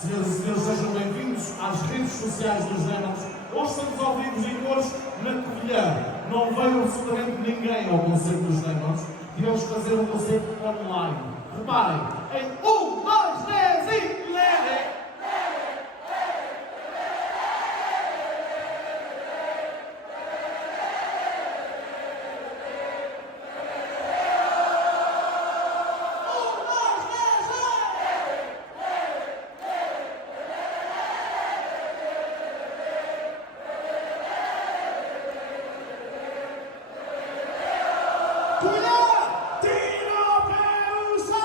Senhoras e senhores, sejam bem-vindos às redes sociais dos Demons. Hoje estamos ao vivo em cores na Covilhã. Não veio absolutamente ninguém ao concerto dos Demons. Tivemos que fazer um concerto online. Reparem, em 1, 2, 3 e leve! Tira o pé o sol!